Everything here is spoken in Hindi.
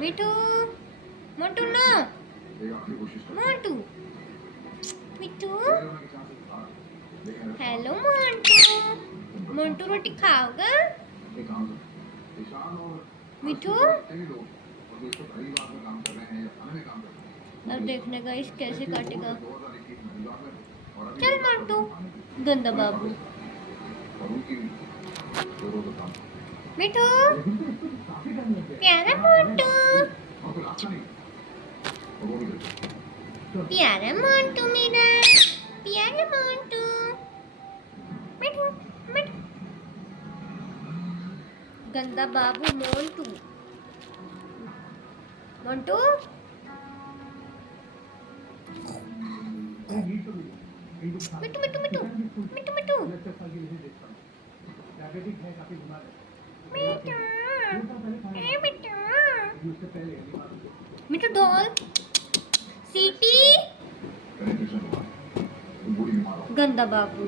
मिठू मोटू ना मोटू मिठू हेलो मोंटू मोंटू रोटी खाओगा मिठू अब देखने का इस कैसे काटेगा चल मोंटू गंदा बाबू मिठू प्यारा मोंटू प्यारा मोंटू मेरा प्यारा मोंटू मिठू मिठू गंदा बाबू मोंटू मोंटू मिठू मिठू मिठू मिठू मिठू मिठू डॉल सीटी गंदा बाबू